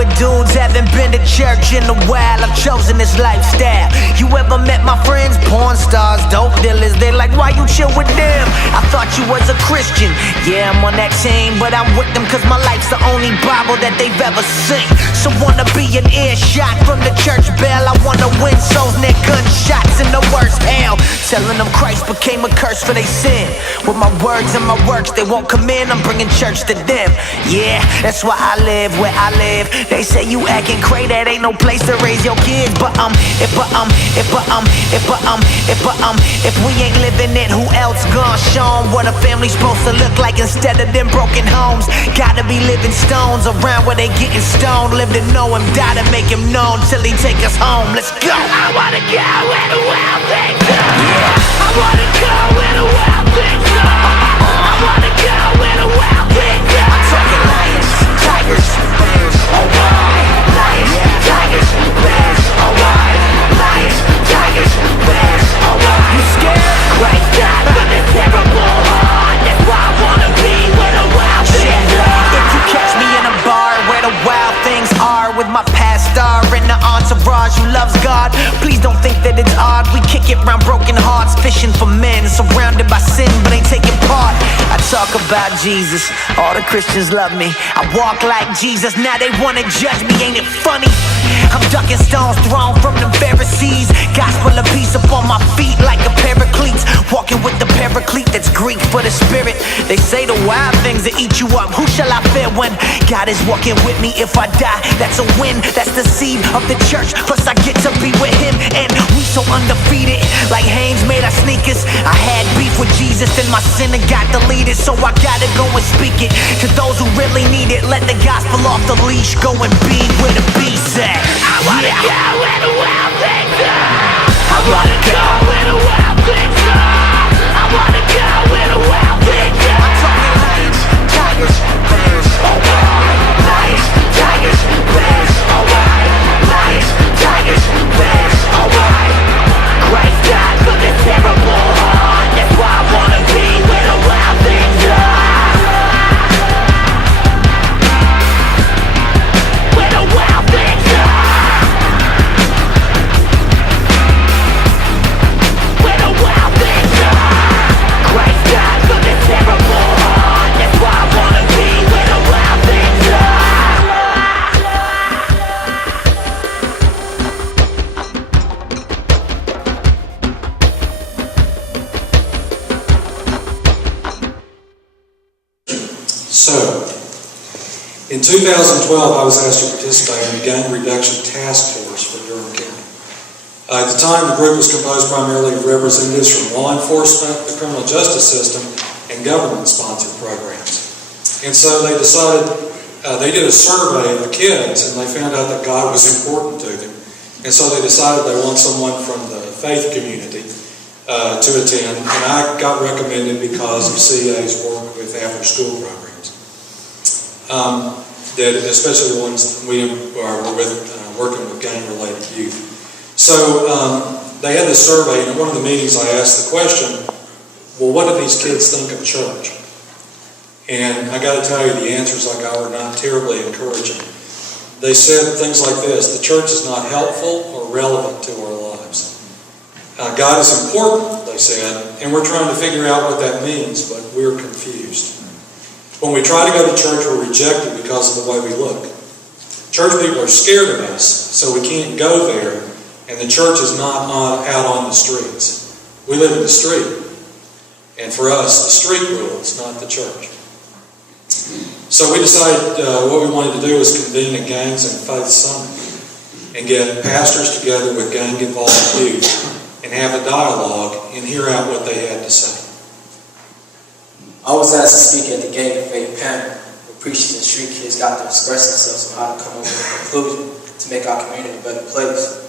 with dudes, haven't been to church in a while. I've chosen this lifestyle. You ever met my friends? Porn stars, dope dealers. They're like, why you chill with them? I thought you was a Christian. Yeah, I'm on that team, but I'm with them cause my life's the only Bible that they've ever seen. So wanna be an earshot from the church bell. I wanna win souls near gunshots in the worst hell. Telling them Christ became a curse for their sin. With my words and my works, they won't come in. I'm bringing church to them. Yeah, that's why I live where I live. They say you acting crazy, that ain't no place to raise your kids. But if we ain't living it, who else gonna show 'em what a family's supposed to look like instead of them broken homes? Gotta be living stones around where they getting stoned. Live to know him, die to make him known till he take us home. Let's go. I wanna go where the wild things are. Yeah. I wanna go where the wild things are. I wanna go where the wild things are. I'm talking lions, tigers, bears, alright. Lions, tigers, bears, alright. Lions, tigers, bears, alright. You scared? Christ died for this terrible heart. That's why I wanna be where the wild things are. If you catch me in a bar where the wild things are, with my pastor and the entourage who loves God, please don't think that it's odd. We kick it round broken hearts, fishing for men, surrounded by sin but ain't taking part. I talk about Jesus, all the Christians love me. I walk like Jesus, now they wanna judge me, ain't it funny? I'm ducking stones thrown from the Pharisees. Gospel of peace upon my feet like a paraclete. Walking with the paraclete that's Greek for the spirit. They say the wild things that eat you up. Who shall I fear when God is walking with me? If I die, that's a win. That's the seed of the church. Plus I get to be with him, and we so undefeated. Like Haynes made our sneakers. I had beef with Jesus, then my sinner got deleted. So I gotta go and speak it to those who really need it. Let the gospel off the leash. Go and be where the beast at. I wanna go where the wild things are. I wanna go where the wild things are. I wanna go where the wild things are. I'm talking lions, tigers, bears, alright. Lions, tigers, bears, alright. Lions, tigers, bears, alright. Christ died for this terrible heart. That's why I wanna be where the wild things are. Where the wild things are. Where the wild things are. Christ died for this terrible heart. That's why I wanna be where the wild things are. So, in 2012, I was asked to participate in the Gang Reduction Task Force for Durham County. At the time, the group was composed primarily of representatives from law enforcement, the criminal justice system, and government-sponsored programs. And so they decided, they did a survey of the kids, and they found out that God was important to them. And so they decided they want someone from the faith community to attend, and I got recommended because of CA's work with after-school programs. That especially the ones we are with, working with gang-related youth. So they had this survey, and in one of the meetings I asked the question, well, what do these kids think of church? And I got to tell you, the answers I got were not terribly encouraging. They said things like this: the church is not helpful or relevant to our lives. God is important, they said, and we're trying to figure out what that means, but we're confused. When we try to go to church, we're rejected because of the way we look. Church people are scared of us, so we can't go there, and the church is not out on the streets. We live in the street, and for us, the street rules, not the church. So we decided what we wanted to do was convene a Gangs and Faith Summit and get pastors together with gang-involved youth and have a dialogue and hear out what they had to say. I was asked to speak at the Gang of Faith panel, where preachers and street kids got to express themselves on how to come up with a conclusion to make our community a better place.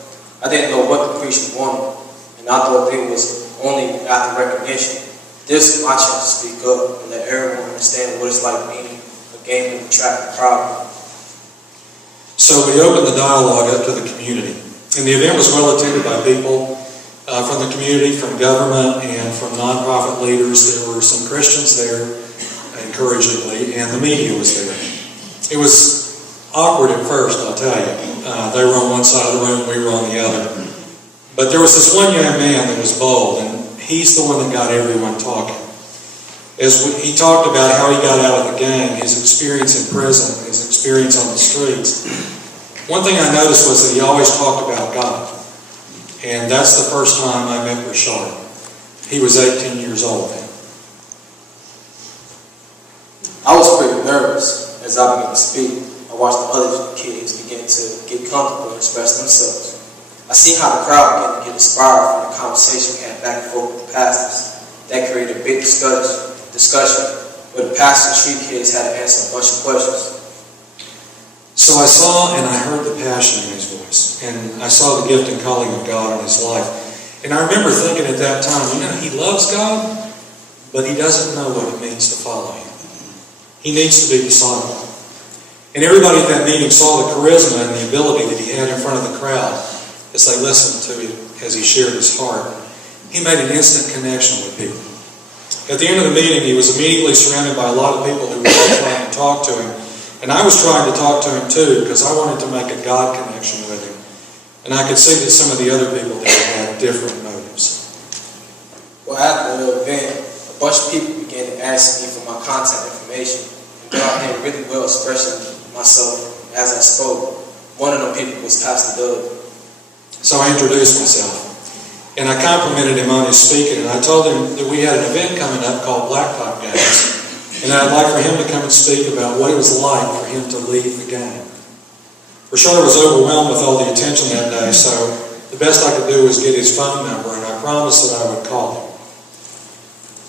I didn't know what the preachers wanted, and I thought they was only after recognition. This is my chance to speak up and let everyone understand what it's like being a gang and attracting crowd. So we opened the dialogue up to the community, and the event was well attended by people from the community, from government, and from nonprofit leaders. There were some Christians there, encouragingly, and the media was there. It was awkward at first, I'll tell you. They were on one side of the room, we were on the other. But there was this one young man that was bold, and he's the one that got everyone talking. He talked about how he got out of the gang, his experience in prison, his experience on the streets. One thing I noticed was that he always talked about God. And that's the first time I met Rashard. He was 18 years old then. I was pretty nervous as I began to speak. I watched the other kids begin to get comfortable and express themselves. I seen how the crowd began to get inspired from the conversation we had back and forth with the pastors. That created a big discussion where the pastors and street kids had to answer a bunch of questions. So I saw and I heard the passion in his voice, and I saw the gift and calling of God in his life. And I remember thinking at that time, he loves God, but he doesn't know what it means to follow him. He needs to be discipled. And everybody at that meeting saw the charisma and the ability that he had in front of the crowd as they listened to him, as he shared his heart. He made an instant connection with people. At the end of the meeting, he was immediately surrounded by a lot of people who were all trying to talk to him. And I was trying to talk to him too, because I wanted to make a God connection with him. And I could see that some of the other people there had different motives. Well, after the event, a bunch of people began to ask me for my contact information. And I did really well expressing myself as I spoke. One of them people was Pastor Doug. So I introduced myself. And I complimented him on his speaking. And I told him that we had an event coming up called Blacktop Games. And I'd like for him to come and speak about what it was like for him to leave the gang. Rashard was overwhelmed with all the attention that day, so the best I could do was get his phone number, and I promised that I would call him.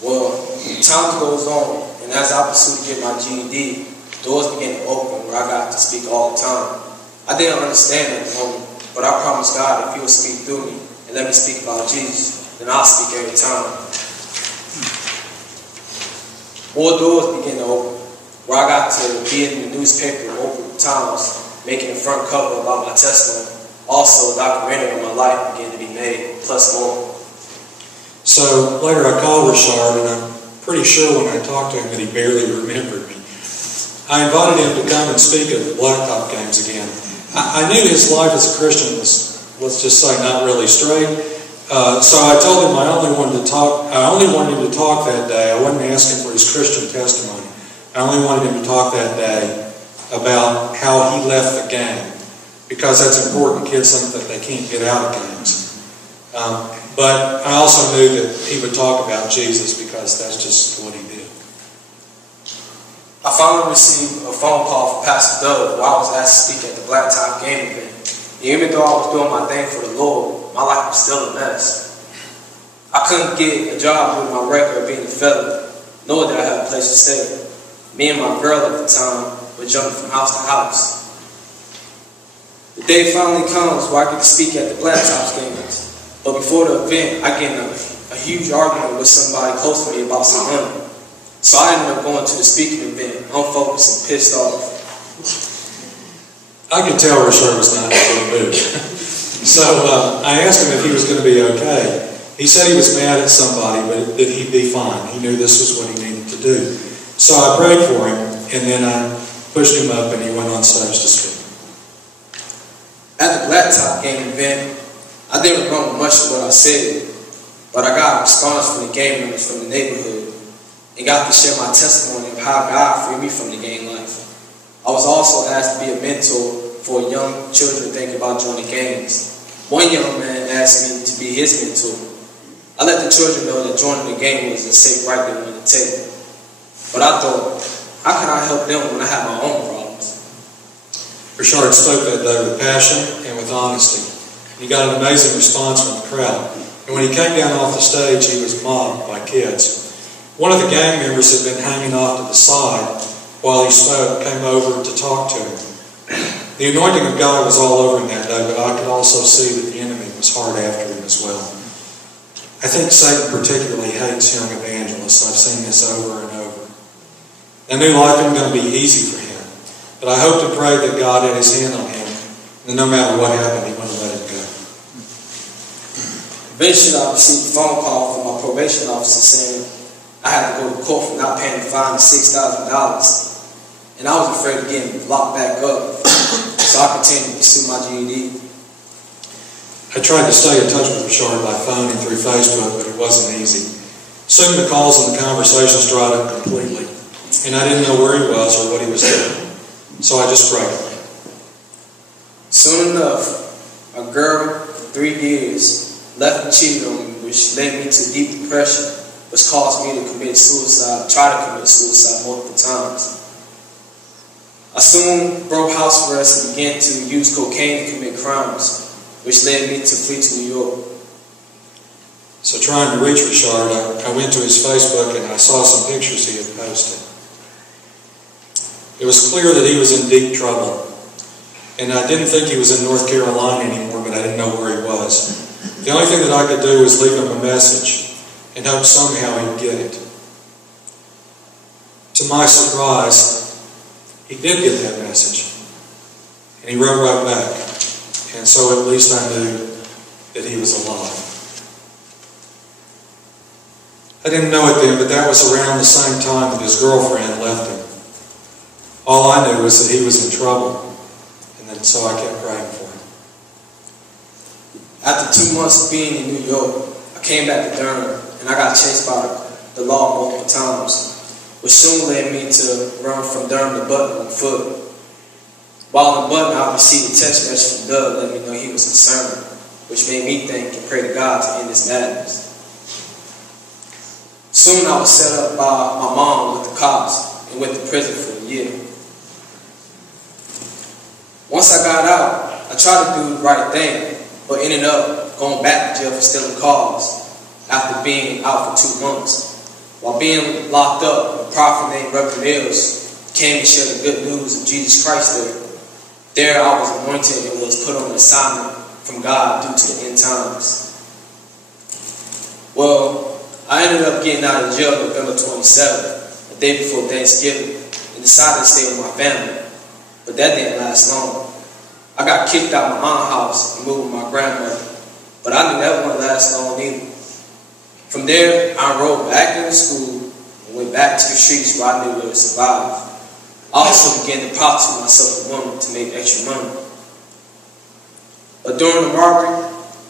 Well, time goes on, and as I pursued to get my GED, doors began to open where I got to speak all the time. I didn't understand at the moment, but I promised God if He would speak through me and let me speak about Jesus, then I'll speak every time. More doors began to open, where I got to be in the newspaper multiple times, making the front cover about my testimony. Also, a documentary of my life began to be made, plus more. So later I called Rashard, and I'm pretty sure when I talked to him that he barely remembered me. I invited him to come and speak at the Blacktop Games again. I knew his life as a Christian was, let's just say, not really straight. So I told him I only wanted him to talk that day. I wasn't asking for his Christian testimony. I only wanted him to talk that day about how he left the gang, because that's important. Kids think that they can't get out of gangs. But I also knew that he would talk about Jesus, because that's just what he did. I finally received a phone call from Pastor Doug where I was asked to speak at the Blacktop Game event. And even though I was doing my thing for the Lord, my life was still a mess. I couldn't get a job with my record of being a felon, nor did I have a place to stay. Me and my girl at the time were jumping from house to house. The day finally comes where I get to speak at the Blacktop games. But before the event, I get in a huge argument with somebody close to me about some money. So I ended up going to the speaking event, unfocused and pissed off. I could tell Rashard was not in a good mood. So I asked him if he was going to be okay. He said he was mad at somebody, but that he'd be fine. He knew this was what he needed to do. So I prayed for him, and then I pushed him up, and he went on stage to speak. At the Blacktop Game event, I didn't remember much of what I said, but I got a response from the gang members from the neighborhood and got to share my testimony of how God freed me from the gang life. I was also asked to be a mentor for young children thinking about joining gangs. One young man asked me to be his mentor. I let the children know that joining the gang was a safe right they wanted to take. But I thought, how can I help them when I have my own problems? Rashard spoke that day with passion and with honesty. He got an amazing response from the crowd. And when he came down off the stage, he was mobbed by kids. One of the gang members had been hanging off to the side while he spoke, came over to talk to him. The anointing of God was all over him that day, but I could also see that the enemy was hard after him as well. I think Satan particularly hates young evangelists. I've seen this over and over. I knew life wasn't going to be easy for him, but I hope to pray that God had his hand on him, and no matter what happened, he wouldn't let him go. Eventually, I received a phone call from my probation officer saying I had to go to court for not paying the fine of $6,000. And I was afraid of getting locked back up. So I continued to pursue my GED. I tried to stay in touch with Rashard by phone and through Facebook, but it wasn't easy. Soon the calls and the conversations dried up completely, and I didn't know where he was or what he was doing. So I just prayed. Soon enough, a girl for 3 years left and cheated on me, which led me to deep depression, which caused me to try to commit suicide multiple times. I soon broke house arrest and began to use cocaine to commit crimes, which led me to flee to New York. So trying to reach Rashard, I went to his Facebook and I saw some pictures he had posted. It was clear that he was in deep trouble. And I didn't think he was in North Carolina anymore, but I didn't know where he was. The only thing that I could do was leave him a message and hope somehow he'd get it. To my surprise, he did get that message. And he wrote right back. And so at least I knew that he was alive. I didn't know it then, but that was around the same time that his girlfriend left him. All I knew was that he was in trouble, and so I kept praying for him. After 2 months of being in New York, I came back to Durham, and I got chased by the law multiple times, which soon led me to run from Durham to Button on foot. While in Button, I received a text message from Doug letting me know he was concerned, which made me think and pray to God to end this madness. Soon I was set up by my mom with the cops and went to prison for a year. Once I got out, I tried to do the right thing, but ended up going back to jail for stealing cars after being out for 2 months. While being locked up, a prophet named Reverend Mills came and shared the good news of Jesus Christ there. There I was anointed and was put on an assignment from God due to the end times. Well, I ended up getting out of jail November 27th, the day before Thanksgiving, and decided to stay with my family. But that didn't last long. I got kicked out of my aunt's house and moved with my grandmother, but I knew that wouldn't last long either. From there, I enrolled back into school and went back to the streets where I knew where to survive. I also began to prostitute myself for women to make extra money. But during the robbery,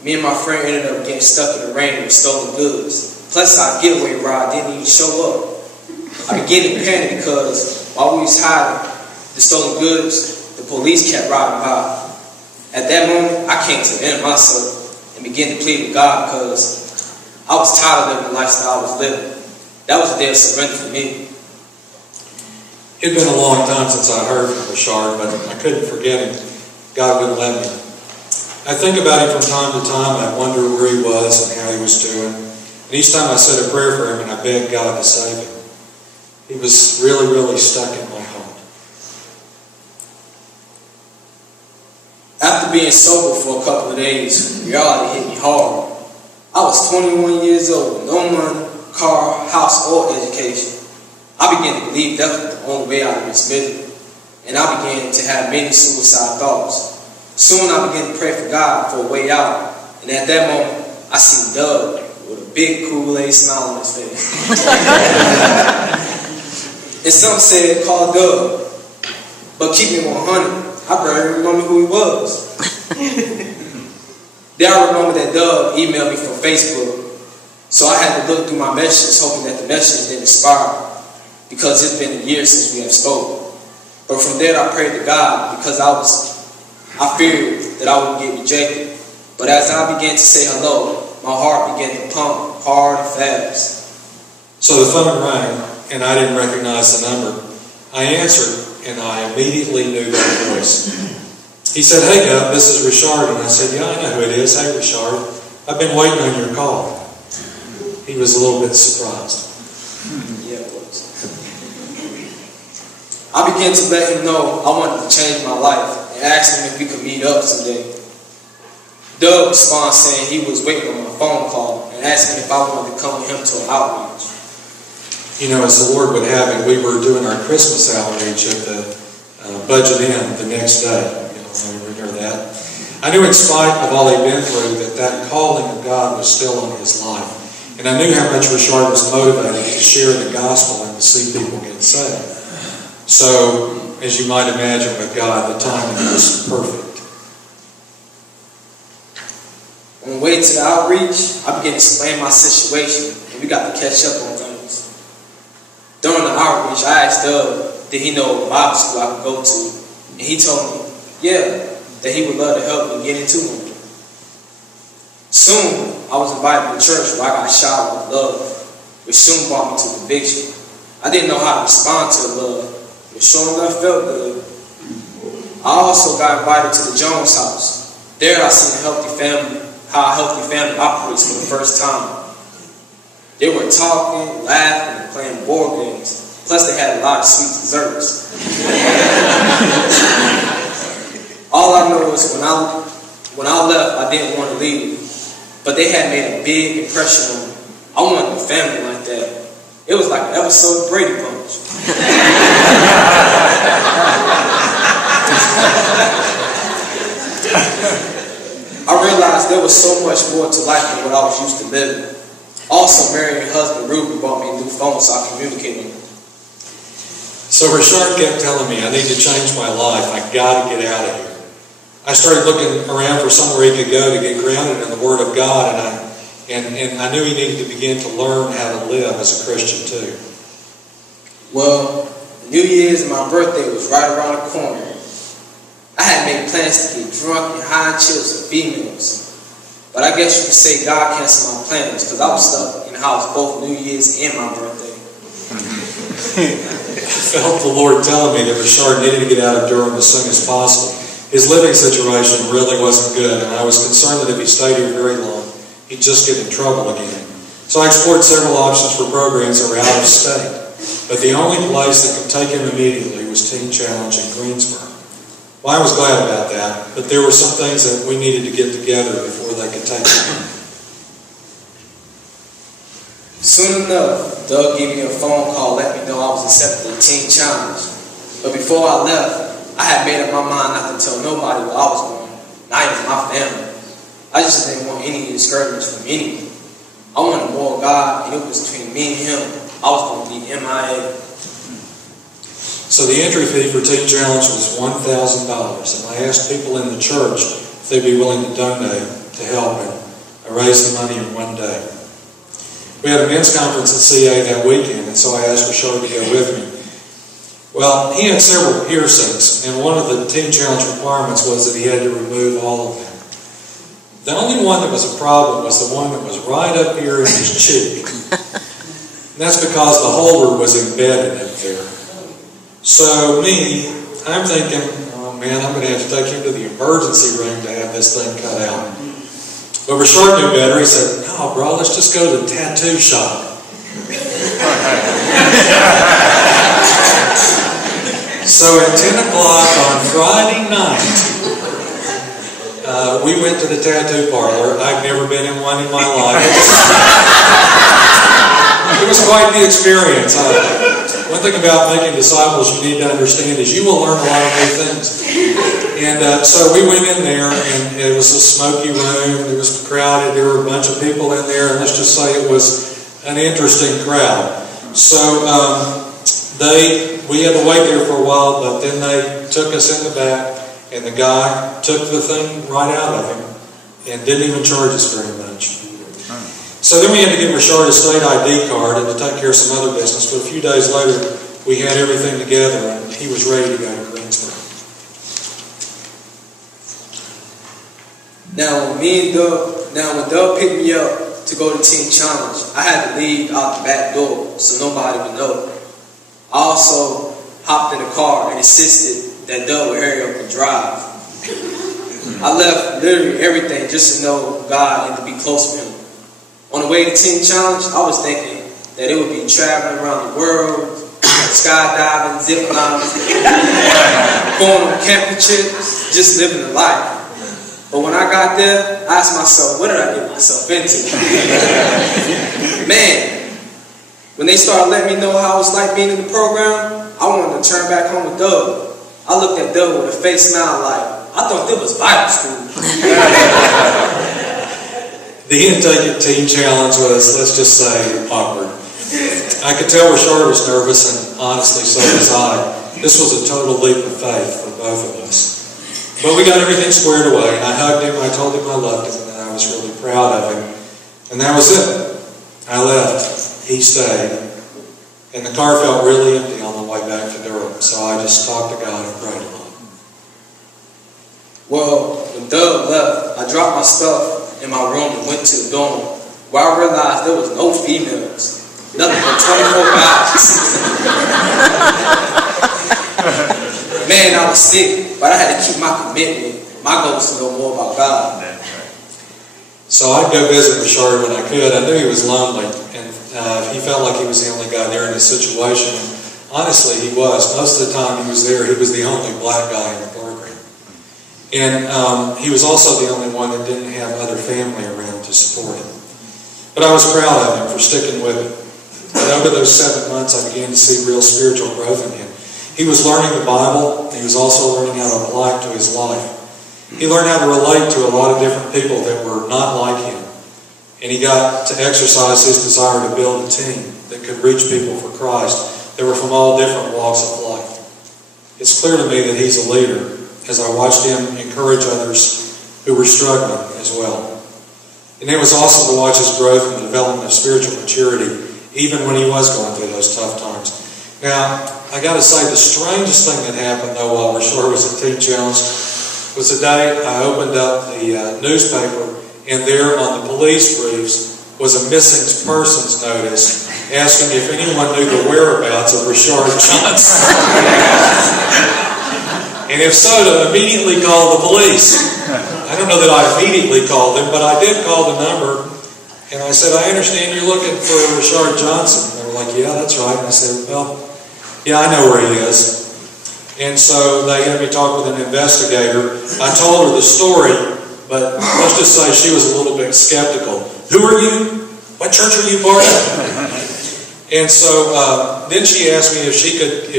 me and my friend ended up getting stuck in the rain with stolen goods. Plus, our getaway ride didn't even show up. I began to panic because while we was hiding the stolen goods, the police kept riding by. At that moment, I came to the end of myself and began to plead with God because I was tired of living the lifestyle I was living. That was a day of surrender for me. It had been a long time since I heard from Rashard, but I couldn't forget him. God wouldn't let me. I think about him from time to time. I wonder where he was and how he was doing. And each time I said a prayer for him and I begged God to save him. He was really, really stuck in my heart. After being sober for a couple of days, reality hit me hard. I was 21 years old, no money, car, house, or education. I began to believe that was the only way out of this misery, and I began to have many suicide thoughts. Soon I began to pray for God for a way out, and at that moment, I seen Doug with a big Kool-Aid smile on his face. And some said, call Doug, but keep it 100. I barely remember who he was. Then I remember that Doug emailed me from Facebook, so I had to look through my messages, hoping that the message didn't expire, because it's been a year since we have spoken. But from there I prayed to God because I feared that I would get rejected. But as I began to say hello, my heart began to pump hard and fast. So the phone rang, and I didn't recognize the number. I answered, and I immediately knew that voice. He said, "Hey, Gov, this is Rashard." And I said, "Yeah, I know who it is. Hey, Rashard, I've been waiting on your call." He was a little bit surprised. Yeah, it was. I began to let him know I wanted to change my life and asked him if we could meet up someday. Doug responded saying he was waiting on my phone call and asking if I wanted to come with him to an outreach. You know, as the Lord would have it, we were doing our Christmas outreach at the Budget Inn the next day. You know, I remember that. I knew in spite of all he'd been through that calling of God was still on his life. And I knew how much Rashard was motivated to share the gospel and to see people get saved. So as you might imagine with God, the timing was perfect. On the way to the outreach, I began to explain my situation, and we got to catch up on things. During the outreach, I asked Doug, did he know a Bible school I could go to? And he told me, yeah, that he would love to help me get into one. Soon, I was invited to church where I got showered with love, which soon brought me to conviction. I didn't know how to respond to the love, but sure enough felt good. I also got invited to the Jones house. There I seen how a healthy family operates for the first time. They were talking, laughing, and playing board games. Plus they had a lot of sweet desserts. All I know is when I left, I didn't want to leave. But they had made a big impression on me. I wanted a family like that. It was like an episode of Brady Bunch. I realized there was so much more to life than what I was used to living. Also, marrying her husband Ruby bought me a new phone so I communicated with him. So Rashard kept telling me, I need to change my life. I got to get out of here. I started looking around for somewhere he could go to get grounded in the Word of God, and I knew he needed to begin to learn how to live as a Christian too. Well, New Year's and my birthday was right around the corner. I had made plans to get drunk and high chills with females. But I guess you could say God canceled my plans because I was stuck in the house both New Year's and my birthday. I felt the Lord telling me that Rashard needed to get out of Durham as soon as possible. His living situation really wasn't good, and I was concerned that if he stayed here very long, he'd just get in trouble again. So I explored several options for programs that were out of state. But the only place that could take him immediately was Teen Challenge in Greensboro. Well, I was glad about that, but there were some things that we needed to get together before they could take him. Soon enough, Doug gave me a phone call, let me know I was accepted in Teen Challenge. But before I left, I had made up my mind not to tell nobody where I was going, not even my family. I just didn't want any discouragement from anyone. I wanted more of God, and it was between me and him. I was going to be MIA. So the entry fee for Teen Challenge was $1,000, and I asked people in the church if they'd be willing to donate to help, and I raised the money in one day. We had a men's conference at CA that weekend, and so I asked Rashard to go with me. Well, he had several piercings, and one of the Teen Challenge requirements was that he had to remove all of them. The only one that was a problem was the one that was right up here in his cheek. And that's because the holder was embedded in there. So I'm thinking, oh man, I'm going to have to take him to the emergency room to have this thing cut out. But Rashard knew better. He said, no, bro, let's just go to the tattoo shop. So at 10 o'clock on Friday night, we went to the tattoo parlor. I've never been in one in my life. It was quite the experience. One thing about making disciples you need to understand is you will learn a lot of new things. And so we went in there, and it was a smoky room. It was crowded. There were a bunch of people in there, and let's just say it was an interesting crowd. So we had to wait there for a while, but then they took us in the back, and the guy took the thing right out of him and didn't even charge us very much. So then we had to give Rashard a state ID card and to take care of some other business. But a few days later, we had everything together, and he was ready to go to Greensboro. Now, when Doug picked me up to go to Teen Challenge, I had to leave out the back door so nobody would know. I also hopped in the car and insisted that Doug would hurry up and drive. I left literally everything just to know God and to be close with Him. On the way to Teen Challenge, I was thinking that it would be traveling around the world, skydiving, zip lines, going on camping trips, just living the life. But when I got there, I asked myself, what did I get myself into? Man, when they started letting me know how it was like being in the program, I wanted to turn back home with Doug. I looked at Doug with a fake smile like, I thought this was Bible school. The intake at Teen Challenge was, let's just say, awkward. I could tell Rashard was nervous, and honestly, so was I. This was a total leap of faith for both of us. But we got everything squared away, and I hugged him, I told him I loved him, and I was really proud of him. And that was it. I left. He stayed. And the car felt really empty on the way back to Durham, so I just talked to God and prayed a lot. Well, when Doug left, I dropped my stuff in my room and went to the dorm, where I realized there was no females. Nothing but 24 guys. Man, I was sick, but I had to keep my commitment. My goal was to know more about God. So I'd go visit Rashard when I could. I knew he was lonely, and he felt like he was the only guy there in his situation. And honestly, he was. Most of the time he was there, he was the only black guy in the program. And he was also the only one that didn't have other family around to support him. But I was proud of him for sticking with it. But over those 7 months, I began to see real spiritual growth in him. He was learning the Bible. He was also learning how to apply it to his life. He learned how to relate to a lot of different people that were not like him. And he got to exercise his desire to build a team that could reach people for Christ that were from all different walks of life. It's clear to me that he's a leader as I watched him encourage others who were struggling as well. And it was awesome to watch his growth and development of spiritual maturity even when he was going through those tough times. Now, I got to say, the strangest thing that happened, though, while Rashard was at Teen Challenge, was the day I opened up the newspaper, and there on the police briefs was a missing persons notice asking if anyone knew the whereabouts of Rashard Johnson. And if so, to immediately call the police. I don't know that I immediately called them, but I did call the number. And I said, I understand you're looking for Rashard Johnson. They were like, yeah, that's right. And I said, well, yeah, I know where he is. And so they had me talk with an investigator. I told her the story, but let's just say she was a little bit skeptical. Who are you? What church are you part of? And so then she asked me if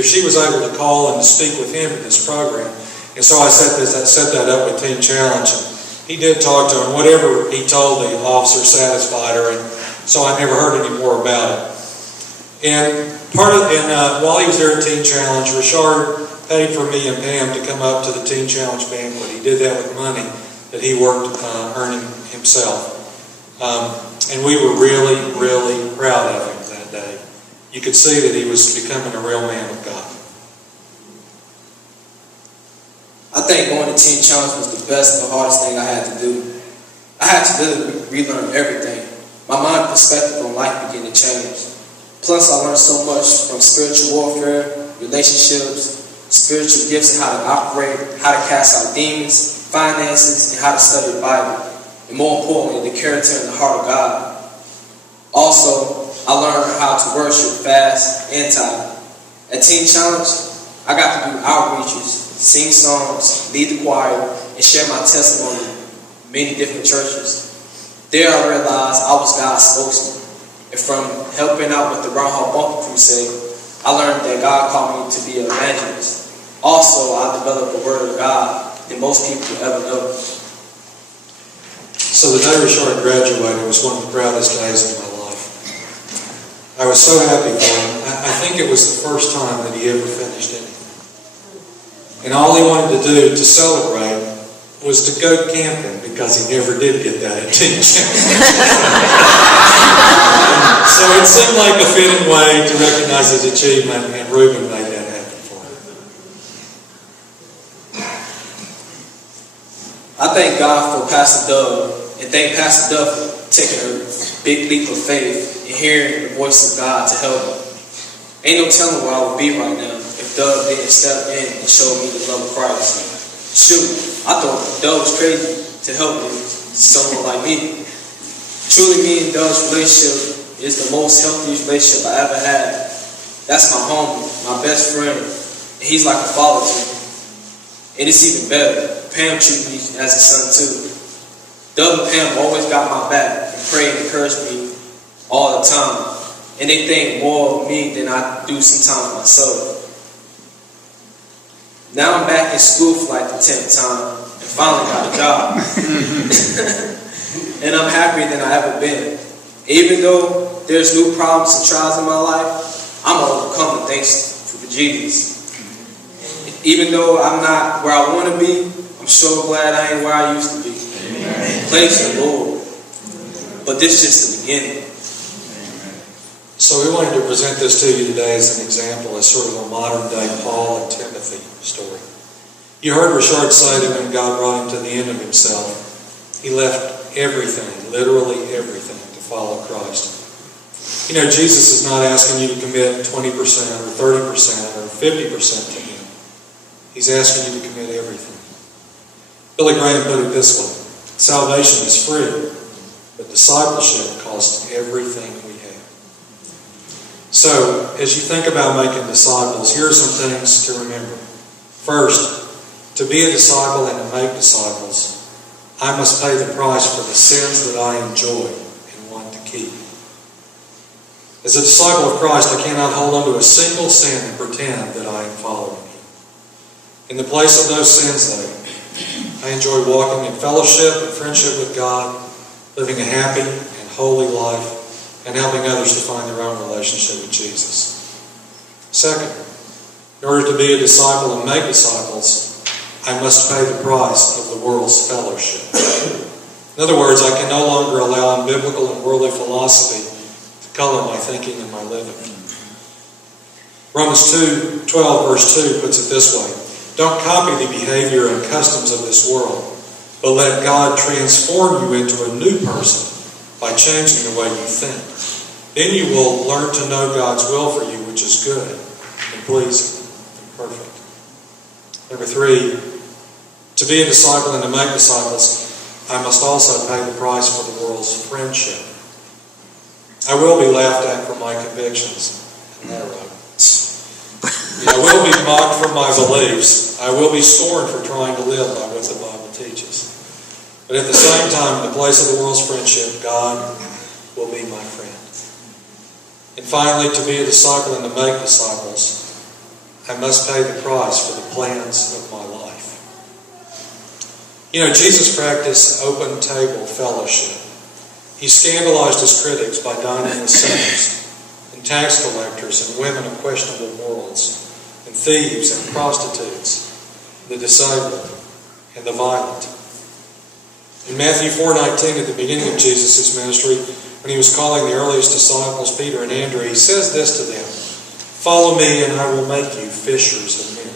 she was able to call and to speak with him in this program. And so I set that up with Teen Challenge. He did talk to him. Whatever he told the officer satisfied her, and so I never heard any more about it. And while he was there at Teen Challenge, Rashard paid for me and Pam to come up to the Teen Challenge banquet. He did that with money that he worked earning himself. And we were really, really proud of him that day. You could see that he was becoming a real man of God. I think going to Teen Challenge was the best and the hardest thing I had to do. I had to literally relearn everything. My mind perspective on life began to change. Plus, I learned so much from spiritual warfare, relationships, spiritual gifts, and how to operate, how to cast out demons, finances, and how to study the Bible. And more importantly, the character and the heart of God. Also, I learned how to worship, fast, and tithe. At Teen Challenge, I got to do outreaches, sing songs, lead the choir, and share my testimony in many different churches. There I realized I was God's spokesman. And from helping out with the Roundhouse Bunker Crusade, I learned that God called me to be an evangelist. Also, I developed the Word of God that most people ever know. So the day Rashard graduated was one of the proudest days of my life. I was so happy for him. I think it was the first time that he ever finished anything. And all he wanted to do to celebrate was to go camping, because he never did get that at Teen Challenge. So it seemed like a fitting way to recognize his achievement, and Reuben made that happen for him. I thank God for Pastor Doug, and thank Pastor Doug for taking a big leap of faith and hearing the voice of God to help me. Ain't no telling where I would be right now if Doug didn't step in and show me the love of Christ. Shoot, I thought Doug was crazy to help me, someone like me. Truly, me and Doug's relationship is the most healthiest relationship I ever had. That's my homie, my best friend, and he's like a father to me. And it's even better, Pam treats me as a son too. Doug and Pam always got my back and pray and encourage me all the time. And they think more of me than I do sometimes myself. Now I'm back in school for like the 10th time and finally got a job. And I'm happier than I ever been. Even though there's new problems and trials in my life, I'm overcoming thanks to Jesus. Even though I'm not where I want to be, I'm so glad I ain't where I used to be. Praise the Lord. But this is just the beginning. So we wanted to present this to you today as an example, as sort of a modern-day Paul and Timothy story. You heard Rashard say that when God brought him to the end of himself, he left everything, literally everything, to follow Christ. You know, Jesus is not asking you to commit 20% or 30% or 50% to him. He's asking you to commit everything. Billy Graham put it this way: salvation is free, but discipleship costs everything we have. So, as you think about making disciples, here are some things to remember. First, to be a disciple and to make disciples, I must pay the price for the sins that I enjoy and want to keep. As a disciple of Christ, I cannot hold on to a single sin and pretend that I am following him. In the place of those sins, though, I enjoy walking in fellowship and friendship with God, living a happy and holy life, and helping others to find their own relationship with Jesus. Second, in order to be a disciple and make disciples, I must pay the price of the world's fellowship. In other words, I can no longer allow unbiblical and worldly philosophy to color my thinking and my living. Romans 2:12 verse 2 puts it this way: don't copy the behavior and customs of this world, but let God transform you into a new person by changing the way you think. Then you will learn to know God's will for you, which is good and pleasing and perfect. Number 3, to be a disciple and to make disciples, I must also pay the price for the world's friendship. I will be laughed at for my convictions. I will be mocked for my beliefs. I will be scorned for trying to live by what the Bible teaches. But at the same time, in the place of the world's friendship, God will be my friend. And finally, to be a disciple and to make disciples, I must pay the price for the plans of my life. You know, Jesus practiced open table fellowship. He scandalized his critics by dining with sinners and tax collectors and women of questionable morals, and thieves and prostitutes, the disabled and the violent. In Matthew 4:19, at the beginning of Jesus' ministry, when he was calling the earliest disciples, Peter and Andrew, he says this to them: follow me and I will make you fishers of men.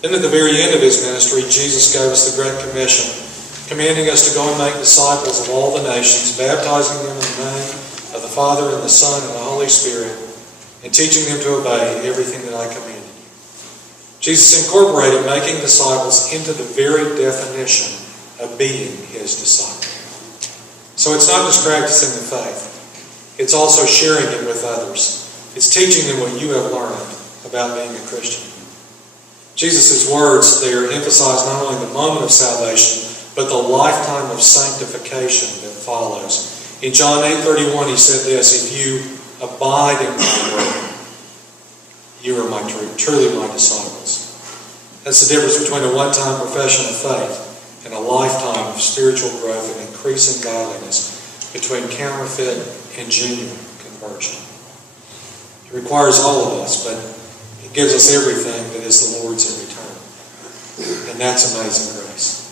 Then at the very end of his ministry, Jesus gave us the Great Commission, commanding us to go and make disciples of all the nations, baptizing them in the name of the Father and the Son and the Holy Spirit, and teaching them to obey everything that I commanded you. Jesus incorporated making disciples into the very definition of being his disciple. So it's not just practicing the faith, it's also sharing it with others. It's teaching them what you have learned about being a Christian. Jesus' words there emphasize not only the moment of salvation, but the lifetime of sanctification that follows. In John 8:31, he said this: if you abide in my word, you are truly my disciples. That's the difference between a one-time profession of faith and a lifetime of spiritual growth and increasing godliness, between counterfeit and genuine conversion. It requires all of us, but it gives us everything that is the Lord's in return. And that's amazing grace.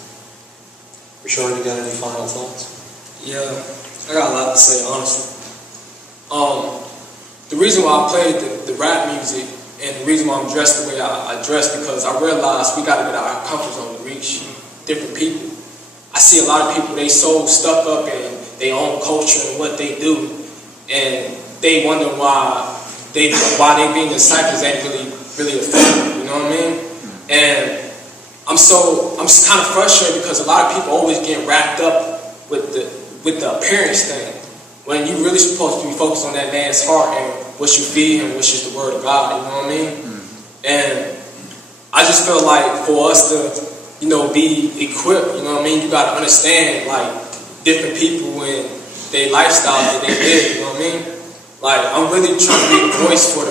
Rashard, you got any final thoughts? Yeah, I got a lot to say, honestly. The reason why I played the rap music and the reason why I'm dressed the way I dress, because I realized we got to get out of our comfort zone to reach different people. I see a lot of people, they so stuck up in their own culture and what they do, and they wonder why they being disciples ain't really effective. You know what I mean? And I'm kind of frustrated because a lot of people always get wrapped up with the appearance thing, when you really supposed to be focused on that man's heart and what you feed him, which is the word of God. You know what I mean? And I just feel like for us to, be equipped, you know what I mean? You got to understand, different people and their lifestyles that they live, you know what I mean? I'm really trying to be the voice for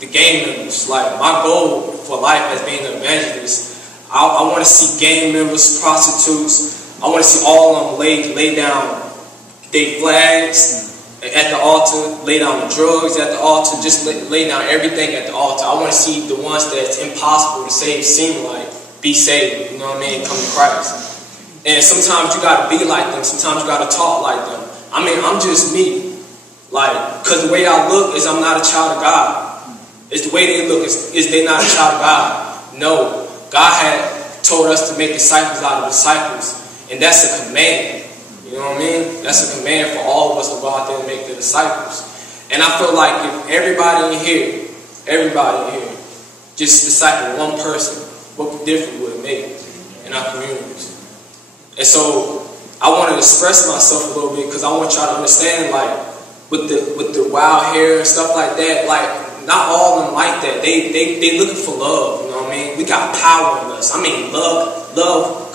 the gang members. My goal for life as being an evangelist, I want to see gang members, prostitutes, I want to see all of them lay down their flags at the altar, lay down the drugs at the altar, just lay down everything at the altar. I want to see the ones that's impossible to save seem like be saved, you know what I mean, come to Christ. And sometimes you got to be like them, sometimes you got to talk like them. I mean, I'm just me. Like, because the way I look is I'm not a child of God. It's the way they look is they not a child of God. No, God had told us to make disciples out of disciples. And that's a command. You know what I mean? That's a command for all of us to go out there and make the disciples. And I feel like if everybody in here, just disciple one person, what difference would it make in our communities? And so I want to express myself a little bit because I want y'all to understand, like, with the wild hair and stuff like that, like, not all of them like that. They looking for love, you know what I mean? We got power in us. I mean, love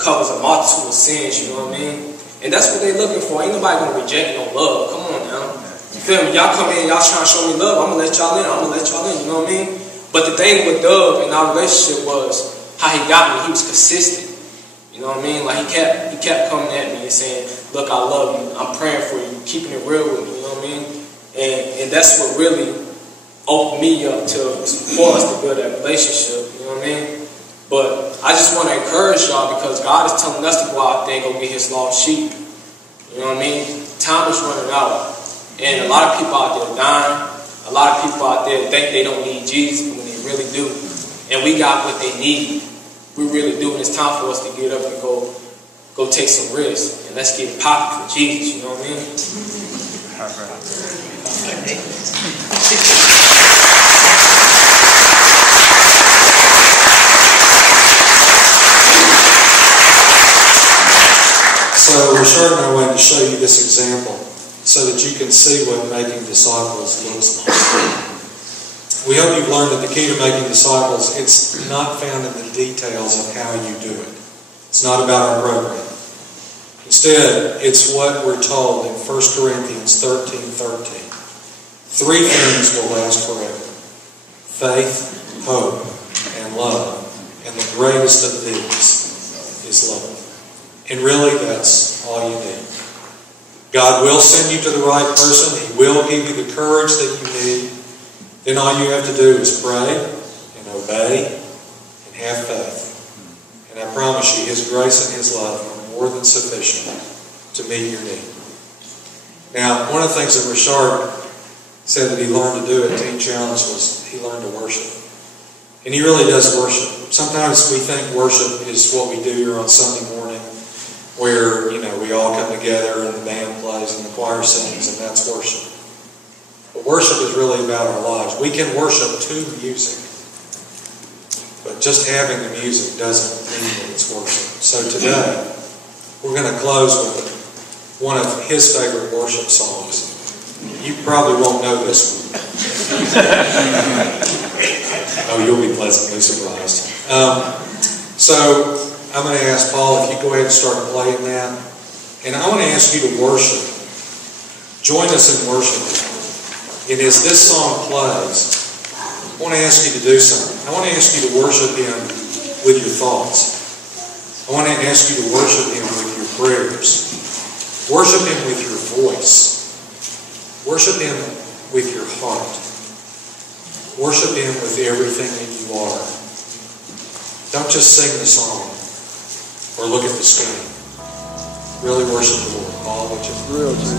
covers a multitude of sins, you know what I mean? And that's what they're looking for. Ain't nobody gonna reject no love. Come on now. You feel me? Y'all come in, y'all trying to show me love, I'm gonna let y'all in, you know what I mean? But the thing with Doug in our relationship was how he got me. He was consistent. You know what I mean? Like he kept coming at me and saying, look, I love you. I'm praying for you. Keeping it real with me. You know what I mean? And that's what really opened me up for us to build that relationship. You know what I mean? But I just want to encourage y'all because God is telling us to go out there and go get his lost sheep. You know what I mean? Time is running out. And a lot of people out there dying. A lot of people out there think they don't need Jesus when they really do. And we got what they need. We really do, and it's time for us to get up and go take some risks, and let's get popping for Jesus, you know what I mean? So Rashard and I wanted to show you this example so that you can see what making disciples looks like. We hope you've learned that the key to making disciples, it's not found in the details of how you do it. It's not about our program. Instead, it's what we're told in 1 Corinthians 13:13. 3 things will last forever: faith, hope, and love. And the greatest of these is love. And really, that's all you need. God will send you to the right person. He will give you the courage that you need. Then all you have to do is pray and obey and have faith. And I promise you, his grace and his love are more than sufficient to meet your need. Now, one of the things that Rashard said that he learned to do at Teen Challenge was he learned to worship. And he really does worship. Sometimes we think worship is what we do here on Sunday morning where, we all come together and the band plays and the choir sings and that's worship. But worship is really about our lives. We can worship to music, but just having the music doesn't mean that it's worship. So today, we're going to close with one of his favorite worship songs. You probably won't know this one. Oh, you'll be pleasantly surprised. So I'm going to ask Paul if you go ahead and start playing that. And I want to ask you to worship. Join us in worship. And as this song plays, I want to ask you to do something. I want to ask you to worship him with your thoughts. I want to ask you to worship him with your prayers. Worship him with your voice. Worship him with your heart. Worship him with everything that you are. Don't just sing the song or look at the screen. Really worship the Lord. All that you're real, Jesus.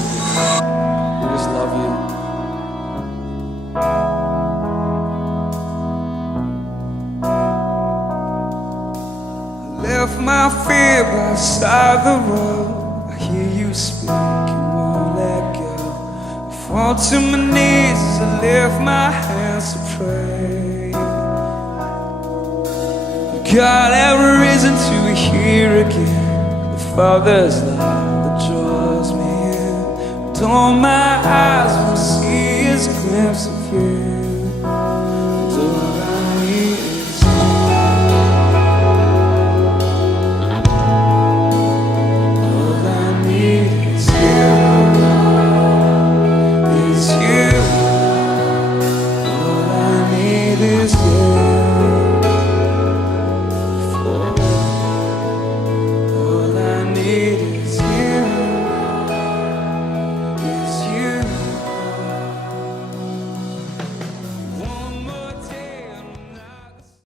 We just love you. Left my fear beside the road. I hear you speak, you won't let go. I fall to my knees as I lift my hands to pray. God, have risen to hear again the Father's love that draws me in. But all my eyes will see is a glimpse of you.